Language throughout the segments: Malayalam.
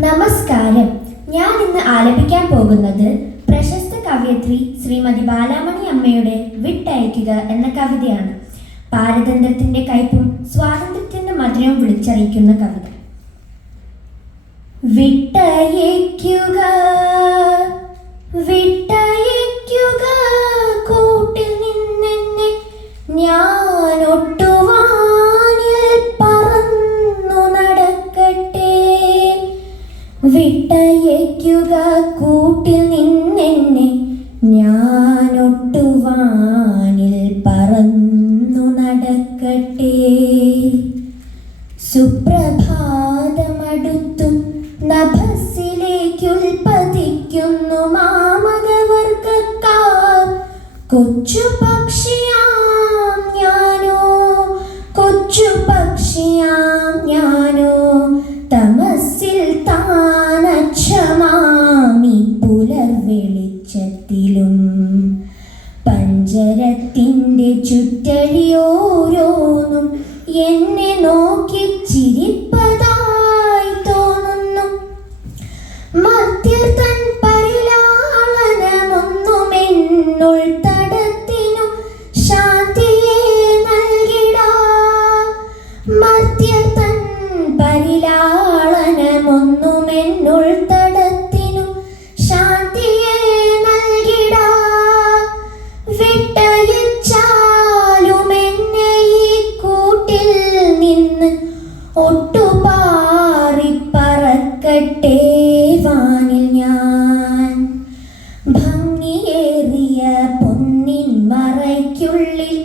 നമസ്കാരം. ഞാൻ ഇന്ന് ആലപിക്കാൻ പോകുന്നത് പ്രശസ്ത കവയത്രി ശ്രീമതി ബാലാമണി അമ്മയുടെ വിട്ടയക്കുക എന്ന കവിതയാണ്. പാരതന്ത്ര്യത്തിന്റെ കയ്പും സ്വാതന്ത്ര്യത്തിന്റെ മധുരവും വിളിച്ചറിയിക്കുന്ന കവിത. വിട്ടയക്കുക വിട്ടയക്കുക കൂട്ടിൽ നിന്നെന്നെ, ഞാൻ ഒട്ടുവാനിൽ പറന്നു നടക്കട്ടെ. വിട്ടയക്കുക കൂട്ടിൽ നിന്നെന്നെ, ഞാൻ ഒട്ടുവാനിൽ പറന്നു നടക്കട്ടെ. സുപ്രഭാതമടുത്തു നഭസ്സിലേക്കുൽപ്പതിക്കുന്നു മാമകവർഗക്കാർ. കൊച്ചു പക്ഷിയാം ഞാനോ, കൊച്ചു പക്ഷിയാം ഞാനോ, തമസ്സിൽ താനക്ഷമാമി പുലർവെളിച്ചത്തിലും. പഞ്ചരത്തിൻ്റെ ചുറ്റലിയോരോന്നും എന്നെ നോക്കി ചിരിപ്പതായി തോന്നുന്നു. മർത്യർ തൻ പരിലാളനമൊന്നുമെന്നുൾ തടത്തിനു ശാന്തിയെ നൽകിടാ. മർത്യർ തൻ പരിലാളനമൊന്നുമെന്നുൾ തടത്തിനു ശാന്തിയെ നൽകിടാ. വിട്ടയച്ചാലുമെന്നെ ഈ കൂട്ടിൽ നിന്ന് ഒട്ടുപാറി പറക്കട്ടെ വാനിൽ ഞാൻ. ഭംഗിയേറിയ പൊന്നിൻ മറയ്ക്കുള്ളിൽ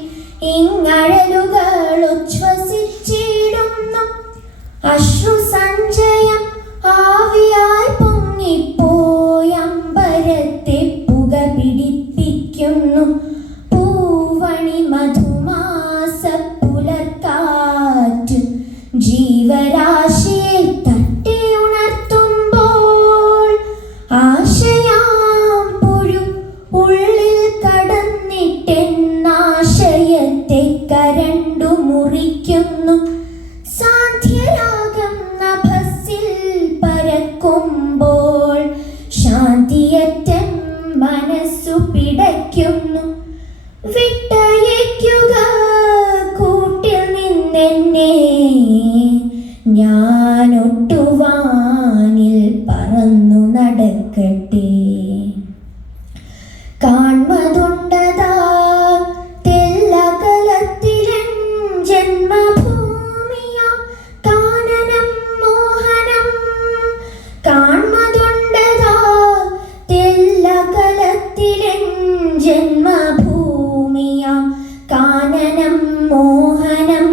ഇങ്ങഴലുകൾ ഉച്ഛ്വസിച്ചിടുന്നു. അശ്രുസഞ്ചയം ആവിയായി പൊങ്ങിപ്പോയ അമ്പരത്തെ പുക പിടിപ്പിക്കുന്നു. പൂവണി മധുമാസ പുലർക്കാറ്റ് ജീവരാശിയെ തട്ടിയുണർത്തുമ്പോൾ, ആശയാം പുഴു ഉള്ളിൽ കടന്നിട്ടെന്നാശയത്തെ കരണ്ടു മുറിക്കുന്നു. സാന്ധ്യരാഗം നഭസ്സിൽ പരക്കുമ്പോൾ, ശാന്തിയറ്റം മനസ്സു പിടയ്ക്കുന്നു. വിട്ടയക്കുക കൂട്ടിൽ നിന്നെന്നെ, ഞാൻ ഒട്ടുവാനിൽ പറന്നു നടക്കട്ടെ. കാൺമതുണ്ടതാ തെല്ലകലത്തിലെൻ ജന്മഭൂമിയാം കാനനം മോഹനം. കാൺമതുണ്ടതാ തെല്ലകലത്തിലെൻ ജന്മഭൂമിയാം കാനനം മോഹനം.